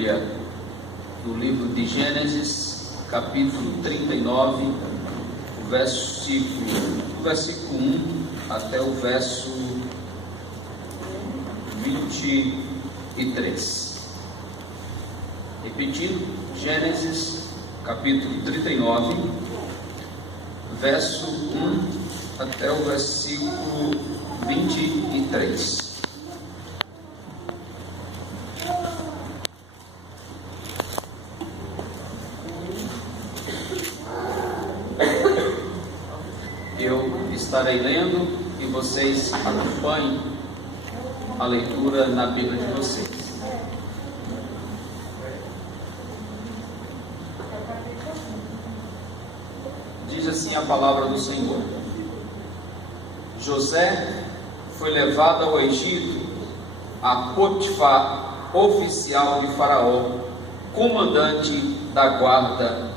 Bíblia no livro de Gênesis, capítulo 39, do versículo 1 até o verso 23. Repetindo, Gênesis, capítulo 39, verso 1 até o versículo 23. Eu estarei lendo e vocês acompanhem a leitura na Bíblia de vocês. Diz assim a palavra do Senhor: José foi levado ao Egito a Potifar, oficial de Faraó, comandante da guarda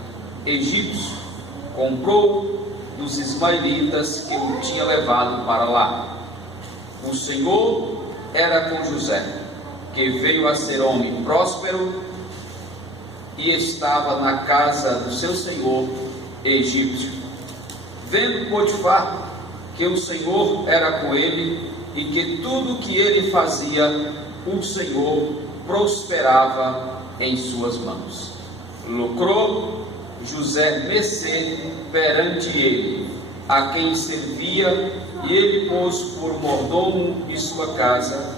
egípcio. Comprou dos ismaelitas que o tinha levado para lá. O Senhor era com José, que veio a ser homem próspero e estava na casa do seu senhor egípcio. Vendo Potifar que o Senhor era com ele e que tudo que ele fazia, o Senhor prosperava em suas mãos. Lucrou José mercê perante ele, a quem servia, e ele pôs por mordomo de sua casa,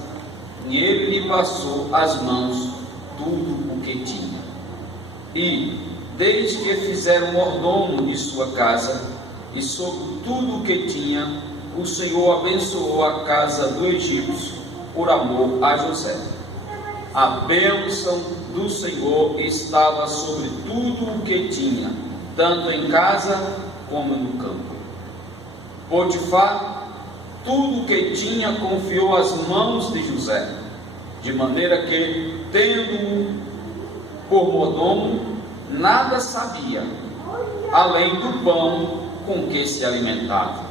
e ele lhe passou às mãos tudo o que tinha. E, desde que fizeram mordomo de sua casa, e sobre tudo o que tinha, o Senhor abençoou a casa do egípcio por amor a José. A bênção do Senhor estava sobre tudo o que tinha, tanto em casa como no campo. Potifar, tudo o que tinha, confiou às mãos de José, de maneira que, tendo-o por mordomo, nada sabia, além do pão com que se alimentava.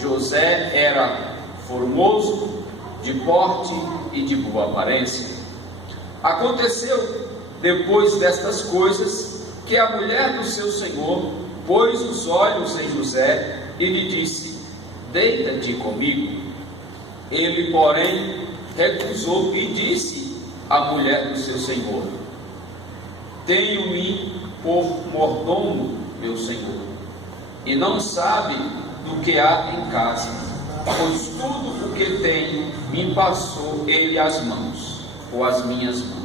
José era formoso, de porte e de boa aparência. Aconteceu, depois destas coisas, que a mulher do seu senhor pôs os olhos em José e lhe disse: deita-te comigo. Ele, porém, recusou e disse à mulher do seu senhor: tenho-me por mordomo, meu senhor, e não sabe do que há em casa, pois tudo o que tem me passou ele às mãos, ou às minhas mãos.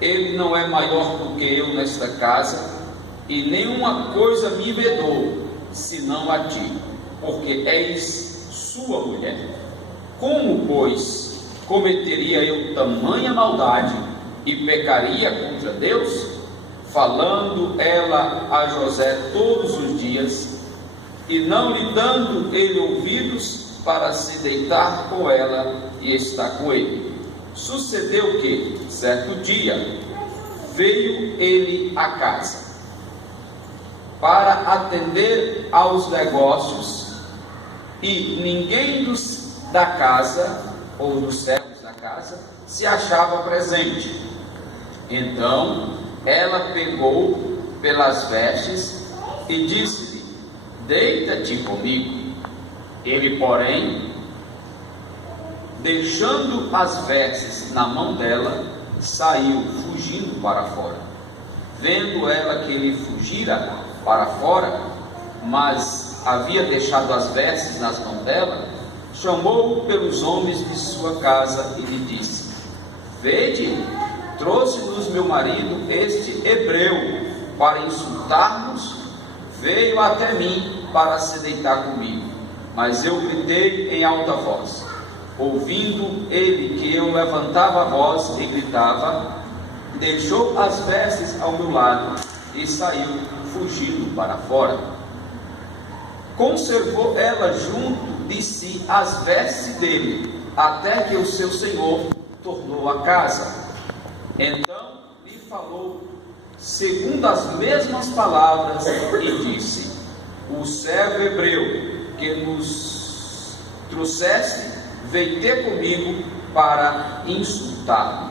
Ele não é maior do que eu nesta casa, e nenhuma coisa me vedou, senão a ti, porque és sua mulher. Como, pois, cometeria eu tamanha maldade e pecaria contra Deus? Falando ela a José todos os dias, e não lhe dando ele ouvidos para se deitar com ela e estar com ele. Sucedeu que, certo dia, veio ele à casa para atender aos negócios, e ninguém da casa, ou dos servos da casa, se achava presente. Então ela pegou pelas vestes e disse-lhe: deita-te comigo. Ele, porém, deixando as vestes na mão dela, saiu fugindo para fora. Vendo ela que ele fugira para fora, mas havia deixado as vestes nas mãos dela, chamou-o pelos homens de sua casa e lhe disse: vede, trouxe-nos meu marido este hebreu para insultar-nos, veio até mim para se deitar comigo, mas eu gritei em alta voz. Ouvindo ele que eu levantava a voz e gritava, deixou as vestes ao meu lado e saiu fugindo para fora. Conservou ela junto de si as vestes dele, até que o seu senhor tornou a casa. Então lhe falou segundo as mesmas palavras e disse: o servo hebreu que nos trouxeste veio ter comigo para insultar-me.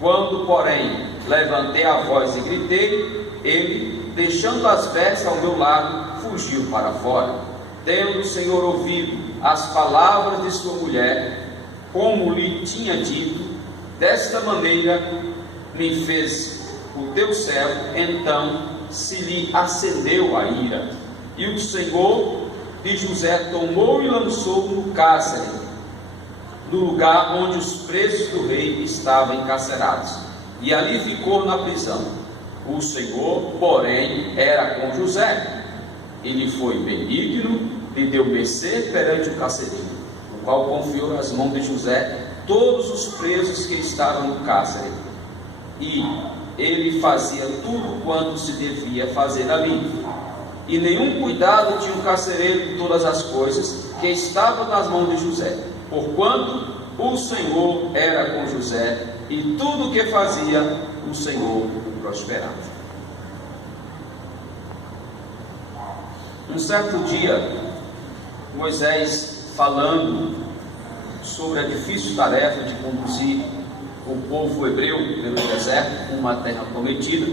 Quando, porém, levantei a voz e gritei, ele, deixando as vestes ao meu lado, fugiu para fora. Tendo o Senhor ouvido as palavras de sua mulher, como lhe tinha dito, desta maneira me fez o teu servo. Então se lhe acendeu a ira, e o Senhor de José tomou e lançou no cárcere, no lugar onde os presos do rei estavam encarcerados, e ali ficou na prisão. O Senhor, porém, era com José. Ele foi benigno, lhe deu mercê perante o carcereiro, o qual confiou nas mãos de José todos os presos que estavam no cárcere, e ele fazia tudo quanto se devia fazer ali. E nenhum cuidado tinha o carcereiro de todas as coisas que estavam nas mãos de José, porquanto o Senhor era com José, e tudo o que fazia, o Senhor o prosperava. Um certo dia, Moisés, falando sobre a difícil tarefa de conduzir o povo hebreu pelo deserto, uma terra prometida,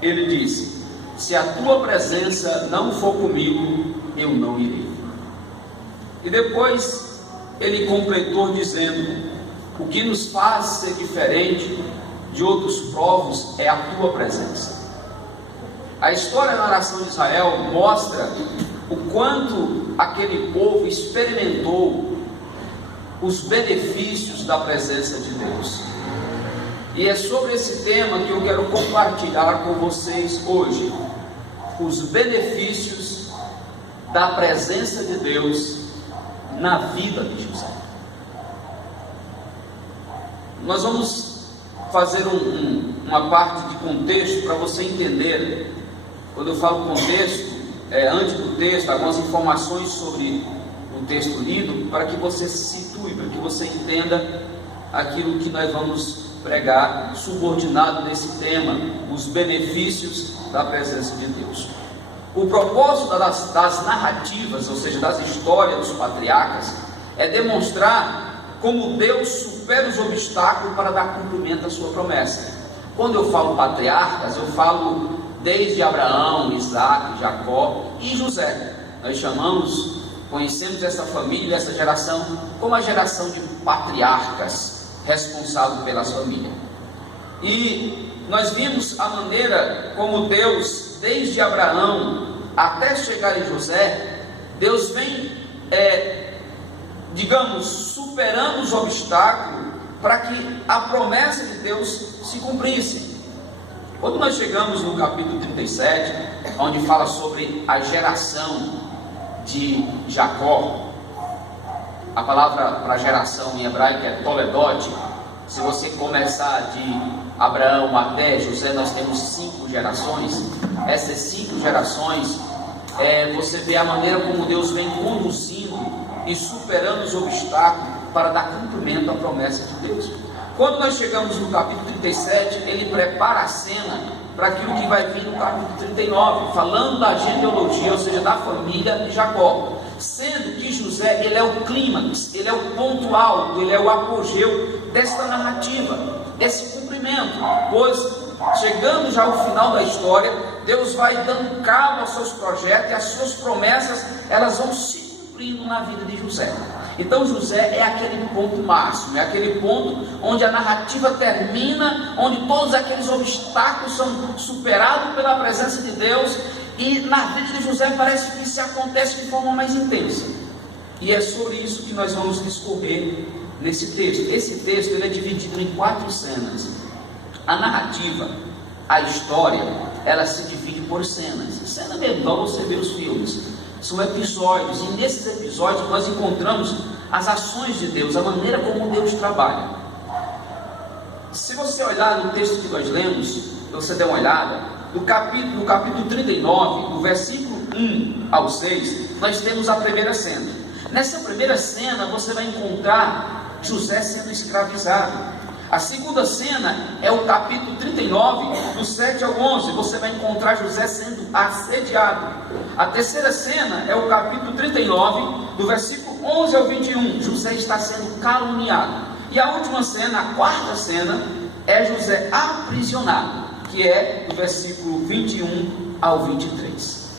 ele disse: se a tua presença não for comigo, eu não irei. E depois ele completou dizendo: o que nos faz ser diferente de outros povos é a tua presença. A história da nação de Israel mostra o quanto aquele povo experimentou os benefícios da presença de Deus. E é sobre esse tema que eu quero compartilhar com vocês hoje, os benefícios da presença de Deus na vida de José. Nós vamos fazer uma parte de contexto para você entender. Quando eu falo contexto, antes do texto, algumas informações sobre o texto lido, para que você se situe, para que você entenda aquilo que nós vamos pregar, subordinado nesse tema, os benefícios da presença de Deus. O propósito das narrativas, ou seja, das histórias dos patriarcas, é demonstrar como Deus supera os obstáculos para dar cumprimento à sua promessa. Quando eu falo patriarcas, eu falo desde Abraão, Isaac, Jacó e José. Nós conhecemos essa família, essa geração, como a geração de patriarcas responsável pelas famílias. E nós vimos a maneira como Deus, desde Abraão até chegar em José, Deus vem, superando os obstáculos para que a promessa de Deus se cumprisse. Quando nós chegamos no capítulo 37, onde fala sobre a geração de Jacó, a palavra para geração em hebraico é Toledot. Se você começar de Abraão até José, nós temos 5 gerações. Essas 5 gerações, você vê a maneira como Deus vem conduzindo e superando os obstáculos para dar cumprimento à promessa de Deus. Quando nós chegamos no capítulo 37, ele prepara a cena para aquilo que vai vir no capítulo 39, falando da genealogia, ou seja, da família de Jacó. Sendo que José, ele é o clímax, ele é o ponto alto, ele é o apogeu desta narrativa, desse cumprimento. Pois, chegando já ao final da história, Deus vai dando cabo aos seus projetos e as suas promessas, elas vão se cumprindo na vida de José. Então José é aquele ponto máximo, é aquele ponto onde a narrativa termina, onde todos aqueles obstáculos são superados pela presença de Deus, e na vida de José parece que isso acontece de forma mais intensa. E é sobre isso que nós vamos discorrer nesse texto. Esse texto ele é dividido em 4 cenas. A narrativa, a história, ela se divide por cenas. Cena mesmo, igual você vê os filmes. São episódios, e nesses episódios nós encontramos as ações de Deus, a maneira como Deus trabalha. Se você olhar no texto que nós lemos, você der uma olhada, no capítulo 39, do versículo 1 ao 6, nós temos a primeira cena. Nessa primeira cena você vai encontrar José sendo escravizado. A segunda cena é o capítulo 39, do 7 ao 11, você vai encontrar José sendo assediado. A terceira cena é o capítulo 39, do versículo 11 ao 21, José está sendo caluniado. E a última cena, a quarta cena, é José aprisionado, que é do versículo 21 ao 23.